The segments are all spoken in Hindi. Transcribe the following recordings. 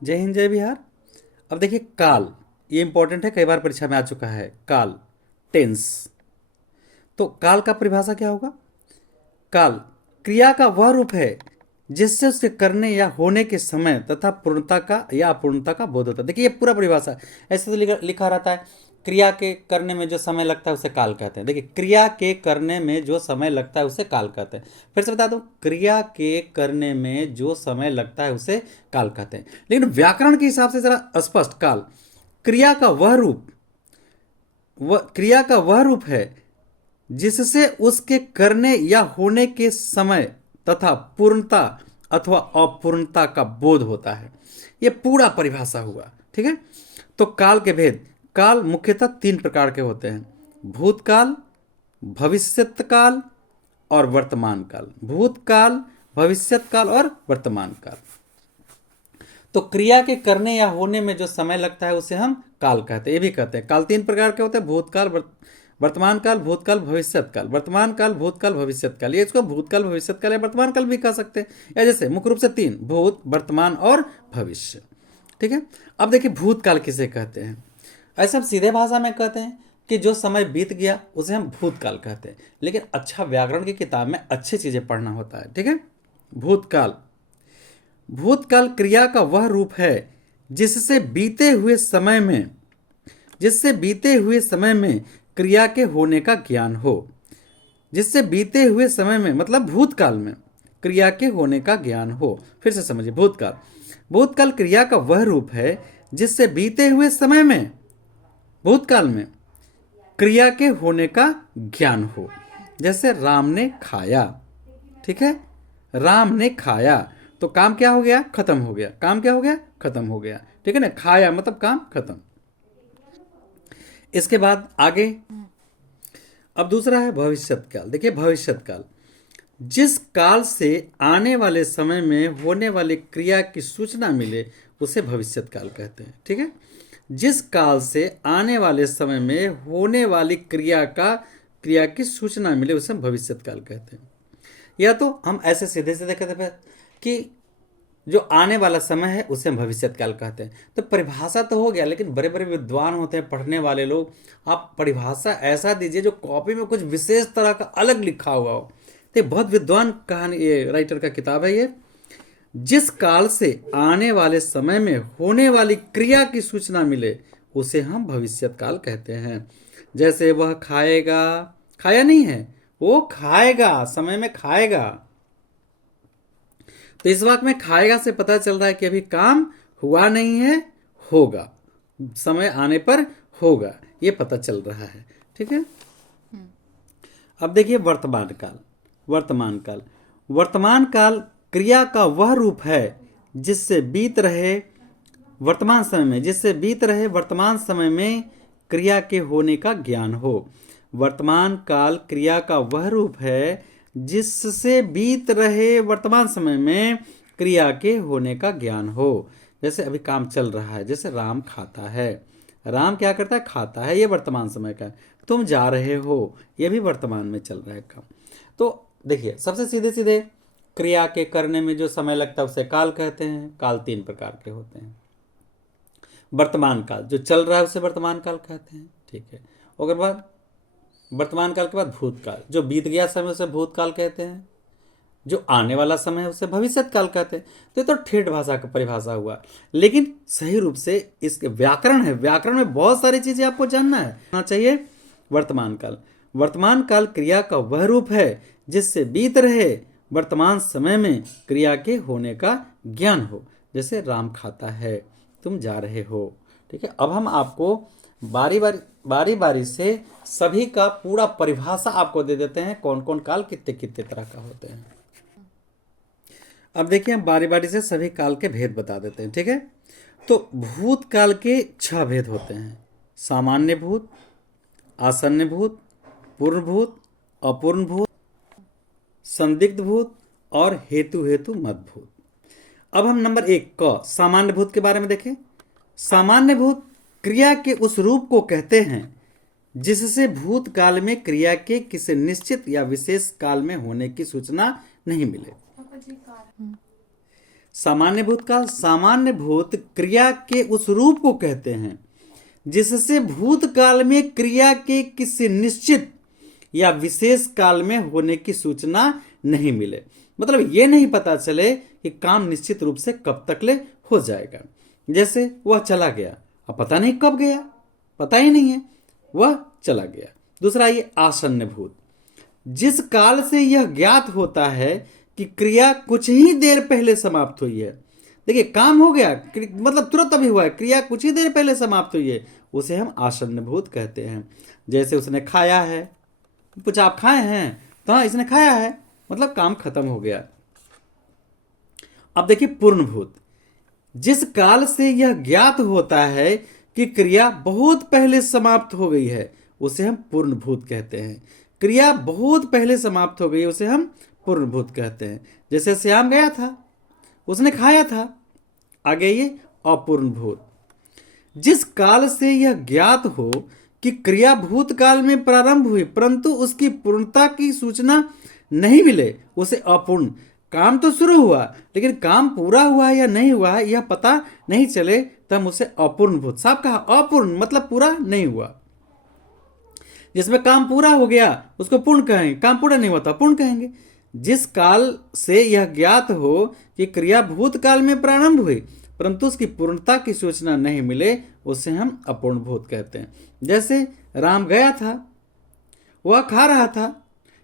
जय हिंद जय बिहार। अब देखिए काल, ये इंपॉर्टेंट है, कई बार परीक्षा में आ चुका है। काल, टेंस। तो काल का परिभाषा क्या होगा? काल क्रिया का वह रूप है जिससे उसके करने या होने के समय तथा पूर्णता का या अपूर्णता का बोध होता है। देखिए ये पूरा परिभाषा है। ऐसे तो लिखा रहता है क्रिया के करने में जो समय लगता है उसे काल कहते हैं। देखिए क्रिया के करने में जो समय लगता है उसे काल कहते हैं। फिर से बता दूं, क्रिया के करने में जो समय लगता है उसे काल कहते हैं। लेकिन व्याकरण के हिसाब से जरा स्पष्ट, काल क्रिया का वह रूप, क्रिया का वह रूप है जिससे उसके करने या होने के समय तथा पूर्णता अथवा अपूर्णता का बोध होता है। यह पूरा परिभाषा हुआ। ठीक है। तो काल के भेद, काल मुख्यतः तीन प्रकार के होते हैं: भूतकाल, भविष्यत काल और वर्तमान काल। भूतकाल, भविष्यत काल और वर्तमान काल। तो क्रिया के करने या होने में जो समय लगता है उसे हम काल कहते हैं। ये भी कहते हैं काल तीन प्रकार के होते हैं: भूतकाल, वर्तमान काल, भूतकाल, भविष्यत काल। वर्तमान काल, भूतकाल, भविष्यत काल, ये इसको भूतकाल, भविष्यत काल या वर्तमान काल भी कह सकते हैं। या जैसे मुख्य रूप से तीन: भूत, वर्तमान और भविष्य। ठीक है। अब देखिए भूतकाल किसे कहते हैं। ऐसे हम सीधे भाषा में कहते हैं कि जो समय बीत गया उसे हम भूतकाल कहते हैं। लेकिन अच्छा व्याकरण की किताब में अच्छी चीजें पढ़ना होता है। ठीक है। भूतकाल, भूतकाल क्रिया का वह रूप है जिससे बीते हुए समय में, जिससे बीते हुए समय में क्रिया के होने का ज्ञान हो। जिससे बीते हुए समय में मतलब भूतकाल में क्रिया के होने का ज्ञान हो। फिर से समझिए, भूतकाल, भूतकाल क्रिया का वह रूप है जिससे बीते हुए समय में, भूतकाल में क्रिया के होने का ज्ञान हो। जैसे राम ने खाया। ठीक है। राम ने खाया तो काम क्या हो गया? खत्म हो गया। काम क्या हो गया? खत्म हो गया। ठीक है ना। खाया मतलब काम खत्म। इसके बाद आगे अब दूसरा है भविष्यत काल। देखिए भविष्यत काल, जिस काल से आने वाले समय में होने वाली क्रिया की सूचना मिले उसे भविष्यत काल कहते हैं। ठीक है। जिस काल से आने वाले समय में होने वाली क्रिया की सूचना मिले उसे हम भविष्यत काल कहते हैं। या तो हम ऐसे सीधे सीधे कहते हैं कि जो आने वाला समय है उसे हम भविष्यत काल कहते हैं। तो परिभाषा तो हो गया, लेकिन बड़े बड़े विद्वान होते हैं पढ़ने वाले लोग, आप परिभाषा ऐसा दीजिए जो कॉपी में कुछ विशेष तरह का अलग लिखा हुआ हो। तो बहुत विद्वान कहानी, ये राइटर का किताब है ये। जिस काल से आने वाले समय में होने वाली क्रिया की सूचना मिले उसे हम भविष्यत काल कहते हैं। जैसे वह खाएगा, खाया नहीं है, वो खाएगा, समय में खाएगा। तो इस वाक्य में खाएगा से पता चल रहा है कि अभी काम हुआ नहीं है, होगा, समय आने पर होगा, ये पता चल रहा है। ठीक है। अब देखिए वर्तमान काल। वर्तमान काल, वर्तमान काल क्रिया का वह रूप है जिससे बीत रहे वर्तमान समय में, जिससे बीत रहे वर्तमान समय में क्रिया के होने का ज्ञान हो। वर्तमान काल क्रिया का वह रूप है जिससे बीत रहे वर्तमान समय में क्रिया के होने का ज्ञान हो। जैसे अभी काम चल रहा है, जैसे राम खाता है। राम क्या करता है? खाता है। ये वर्तमान समय का है। तुम जा रहे हो, ये भी वर्तमान में चल रहा है काम। तो देखिए सबसे सीधे सीधे क्रिया के करने में जो समय लगता है उसे काल कहते हैं। काल तीन प्रकार के होते हैं। वर्तमान काल, जो चल रहा है उसे वर्तमान काल कहते हैं। ठीक है। और बाद वर्तमान काल के बाद भूतकाल, जो बीत गया समय उसे भूतकाल कहते हैं। जो आने वाला समय है उसे भविष्यत काल कहते हैं। तो ये तो ठेठ भाषा का परिभाषा हुआ, लेकिन सही रूप से इसके व्याकरण है। व्याकरण में बहुत सारी चीजें आपको जानना चाहिए। वर्तमान काल, वर्तमान काल क्रिया का वह रूप है जिससे बीत रहे वर्तमान समय में क्रिया के होने का ज्ञान हो। जैसे राम खाता है, तुम जा रहे हो। ठीक है। अब हम आपको बारी बारी से सभी का पूरा परिभाषा आपको दे देते हैं, कौन कौन काल कितने कितने तरह का होते हैं। अब देखिए हम बारी बारी से सभी काल के भेद बता देते हैं। ठीक है। तो भूतकाल के 6 भेद होते हैं: सामान्य भूत, आसन्न भूत, पूर्ण भूत, अपूर्ण भूत, संदिग्ध भूत और हेतु हेतु मत भूत। अब हम नंबर 1 क सामान्य भूत के बारे में देखें। सामान्य भूत क्रिया के उस रूप को कहते हैं जिससे भूतकाल में क्रिया के किसी निश्चित या विशेष काल में होने की सूचना नहीं मिले। सामान्य भूतकाल, सामान्य भूत क्रिया के उस रूप को कहते हैं जिससे भूतकाल में क्रिया के किसी निश्चित या विशेष काल में होने की सूचना नहीं मिले। मतलब ये नहीं पता चले कि काम निश्चित रूप से कब तक ले हो जाएगा। जैसे वह चला गया, अब पता नहीं कब गया, पता ही नहीं है, वह चला गया। दूसरा ये आसन्न भूत, जिस काल से यह ज्ञात होता है कि क्रिया कुछ ही देर पहले समाप्त हुई है। देखिए काम हो गया, मतलब तुरंत अभी हुआ है, क्रिया कुछ ही देर पहले समाप्त हुई है, उसे हम आसन्न भूत कहते हैं। जैसे उसने खाया है, पूछा आप खाए हैं, तो हाँ इसने खाया है, मतलब काम खत्म हो गया। अब देखिए पूर्ण भूत, जिस काल से यह ज्ञात होता है कि क्रिया बहुत पहले समाप्त हो गई है, उसे हम पूर्ण भूत कहते हैं। क्रिया बहुत पहले समाप्त हो गई, उसे हम पूर्ण भूत कहते हैं। जैसे श्याम गया था, उसने खाया था, आगे ये अपूर्ण भूत, जिस काल से यह ज्ञात हो कि क्रिया भूतकाल में प्रारंभ हुई परंतु उसकी पूर्णता की सूचना नहीं मिले, उसे अपूर्ण। काम तो शुरू हुआ लेकिन काम पूरा हुआ है या नहीं हुआ है यह पता नहीं चले, तो हम उसे अपूर्ण भूत। साहब कहा अपूर्ण मतलब पूरा नहीं हुआ। जिसमें काम पूरा हो गया उसको पूर्ण कहेंगे, काम पूरा नहीं होता पूर्ण कहेंगे। जिस काल से यह ज्ञात हो कि क्रिया भूतकाल में प्रारंभ हुई परंतु उसकी पूर्णता की सूचना नहीं मिले, उसे हम अपूर्ण भूत कहते हैं। जैसे राम गया था, वह खा रहा था,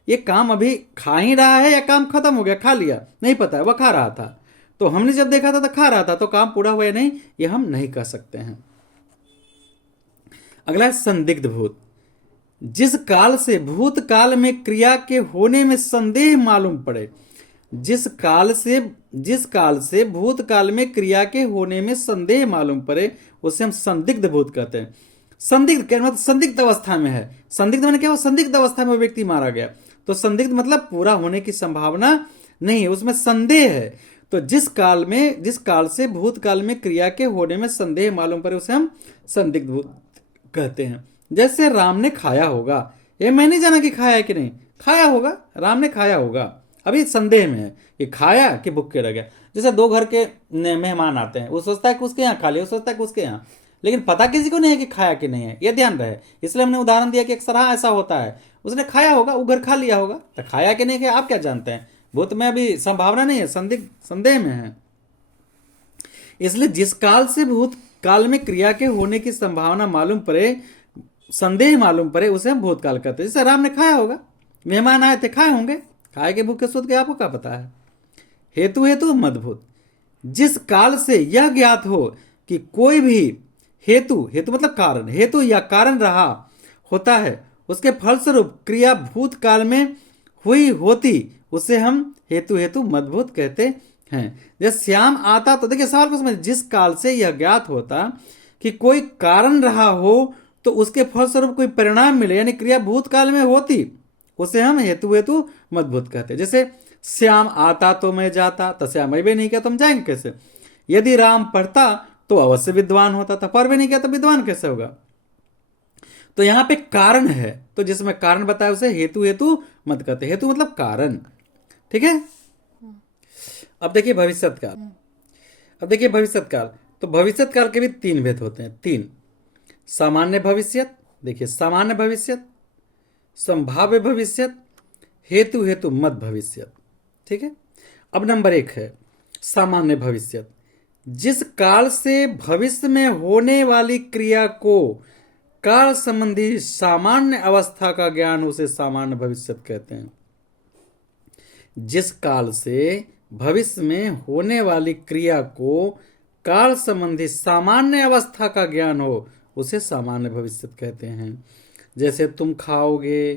ये काम अभी खा ही रहा है या काम खत्म हो गया, खा लिया नहीं पता है, वह खा रहा था, तो हमने जब देखा था तो खा रहा था, तो काम पूरा हुआ या नहीं ये हम नहीं कह सकते हैं। अगला है संदिग्ध भूत, जिस काल से भूतकाल में क्रिया के होने में संदेह मालूम पड़े। जिस काल से भूतकाल में क्रिया के होने में संदेह मालूम पड़े उसे हम संदिग्ध भूत कहते हैं। संदिग्ध क्या मतलब संदिग्ध अवस्था में है। संदिग्ध मैंने क्या, संदिग्ध अवस्था में व्यक्ति मारा गया, तो संदिग्ध मतलब पूरा होने की संभावना नहीं है, उसमें संदेह है। तो जिस काल से भूतकाल में क्रिया के होने में संदेह मालूम पड़े उसे हम संदिग्ध भूत कहते हैं। जैसे राम ने खाया होगा, ये मैं नहीं जाना कि खाया है कि नहीं, खाया होगा, राम ने खाया होगा, अभी संदेह में है कि खाया कि भूखे रह गया। जैसे दो घर के मेहमान आते हैं, वो सोचता है कि उसके यहाँ खा लिया, वो सोचता है कि उसके यहाँ, लेकिन पता किसी को नहीं है कि खाया कि नहीं है, ये ध्यान रहे। इसलिए हमने उदाहरण दिया कि अक्सर हाँ ऐसा होता है, उसने खाया होगा, वो घर खा लिया होगा, तो खाया कि नहीं खाया आप क्या जानते हैं, भूत में अभी संभावना नहीं है, संदेह में है। इसलिए जिस काल से भूत काल में क्रिया के होने की संभावना मालूम पड़े, संदेह मालूम पड़े, उसे हम भूतकाल कहते हैं। जैसे राम ने खाया होगा, मेहमान आए थे खाए होंगे, खाए के भूखे सोच के आपको क्या पता है। हेतु मदभूत, जिस काल से यह ज्ञात हो कि कोई भी हेतु मतलब कारण, हेतु या कारण रहा होता है, उसके फलस्वरूप क्रिया भूतकाल में हुई होती, उसे हम हेतु मदभूत कहते हैं। जैसे श्याम आता, तो देखिए सवाल को समझ, जिस काल से यह ज्ञात होता कि कोई कारण रहा हो तो उसके फलस्वरूप कोई परिणाम मिले, यानी क्रिया भूतकाल में होती, उसे हम हेतु मदभूत कहते हैं। जैसे श्याम आता तो मैं जाता, तो श्याम भी नहीं किया तो हम जाएंगे कैसे। यदि राम पढ़ता तो अवश्य विद्वान होता था, पढ़ भी नहीं किया तो विद्वान कैसे होगा। तो यहां पे कारण है, तो जिसमें कारण बताया उसे हेतु मत कहते। हेतु मतलब कारण, ठीक है। अब देखिए भविष्यत काल, तो भविष्यत काल के भी तीन भेद होते हैं, तीन। सामान्य भविष्यत, देखिए सामान्य भविष्यत, संभाव्य भविष्यत, हेतु मत भविष्यत, ठीक है। अब नंबर 1 है सामान्य भविष्यत, जिस काल से भविष्य में होने वाली क्रिया को काल संबंधी सामान्य अवस्था का ज्ञान, उसे सामान्य भविष्यत कहते हैं। जिस काल से भविष्य में होने वाली क्रिया को काल संबंधी सामान्य अवस्था का ज्ञान हो, उसे सामान्य भविष्यत कहते हैं। जैसे तुम खाओगे,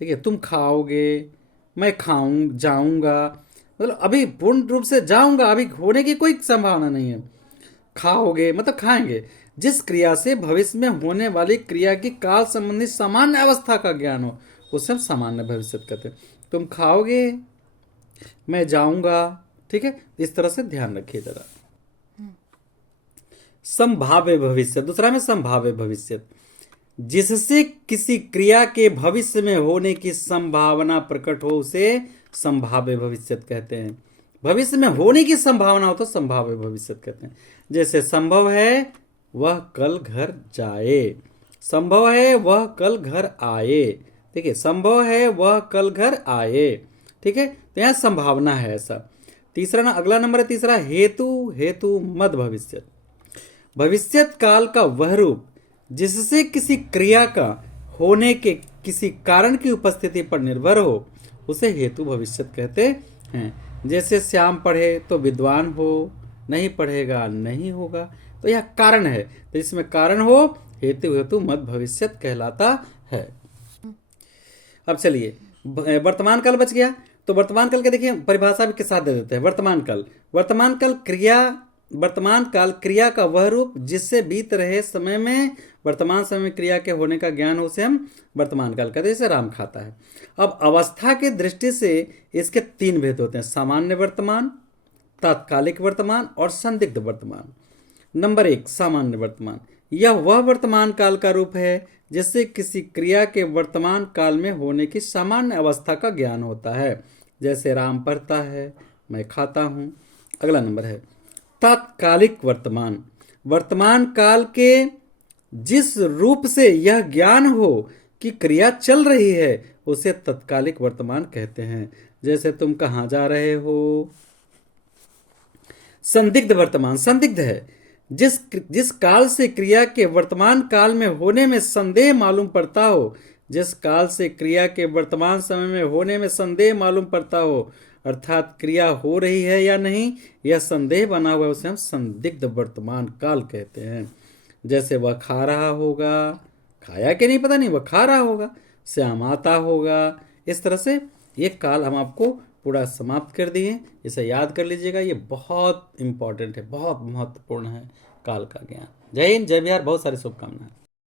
देखिए तुम खाओगे, मैं जाऊंगा, मतलब अभी पूर्ण रूप से जाऊंगा, अभी होने की कोई संभावना नहीं है। खाओगे मतलब खाएंगे। जिस क्रिया से भविष्य में होने वाली क्रिया की काल संबंधी सामान्य अवस्था का ज्ञान हो, उसे हम सामान्य भविष्यत कहते हैं। तुम खाओगे, मैं जाऊंगा, ठीक है, इस तरह से ध्यान रखिए जरा। संभाव्य भविष्य, दूसरा में संभाव्य भविष्य, जिससे किसी क्रिया के भविष्य में होने की संभावना प्रकट हो, उसे संभाव्य भविष्य कहते हैं। भविष्य में होने की संभावना हो तो संभाव्य भविष्य कहते हैं। जैसे संभव है वह कल घर जाए, संभव है वह कल घर आए। ठीक है, संभव है वह कल घर आए। ठीक है, तो यहाँ संभावना है ऐसा। तीसरा ना, अगला नंबर है तीसरा, हेतु हेतु मद भविष्य। भविष्यत काल का वह रूप जिससे किसी क्रिया का होने के किसी कारण की उपस्थिति पर निर्भर हो उसे हेतु भविष्यत कहते हैं। जैसे श्याम पढ़े तो विद्वान हो, नहीं पढ़ेगा नहीं होगा, तो यह कारण है, तो इसमें कारण हो हेतु हेतु मद भविष्यत कहलाता है। अब चलिए वर्तमान काल बच गया, तो वर्तमान काल के देखिए परिभाषा भी के साथ दे देते हैं। वर्तमान काल, वर्तमान काल क्रिया, वर्तमान काल क्रिया का वह रूप जिससे बीत रहे समय में वर्तमान समय में क्रिया के होने का ज्ञान हो, उसे हम वर्तमान काल कहते हैं। जैसे राम खाता है। अब अवस्था की दृष्टि से इसके तीन भेद होते हैं, सामान्य वर्तमान, तात्कालिक वर्तमान और संदिग्ध वर्तमान। नंबर एक, सामान्य वर्तमान। यह वह वर्तमान काल का रूप है जिससे किसी क्रिया के वर्तमान काल में होने की सामान्य अवस्था का ज्ञान होता है। जैसे राम पढ़ता है, मैं खाता हूँ। अगला नंबर है तात्कालिक वर्तमान। वर्तमान काल के जिस रूप से यह ज्ञान हो कि क्रिया चल रही है उसे तत्कालिक वर्तमान कहते हैं। जैसे तुम कहाँ जा रहे हो। संदिग्ध वर्तमान, संदिग्ध है जिस काल से क्रिया के वर्तमान काल में होने में संदेह मालूम पड़ता हो, जिस काल से क्रिया के वर्तमान समय में होने में संदेह मालूम पड़ता हो, अर्थात क्रिया हो रही है या नहीं यह संदेह बना हुआ है, उसे हम संदिग्ध वर्तमान काल कहते हैं। जैसे वह खा रहा होगा, खाया कि नहीं पता नहीं, वह खा रहा होगा। श्याम आता होगा। इस तरह से ये काल हम आपको पूरा समाप्त कर दिए। इसे याद कर लीजिएगा, ये बहुत इंपॉर्टेंट है, बहुत महत्वपूर्ण है काल का ज्ञान। जय हिंद, जय बिहार, बहुत सारी शुभकामनाएं।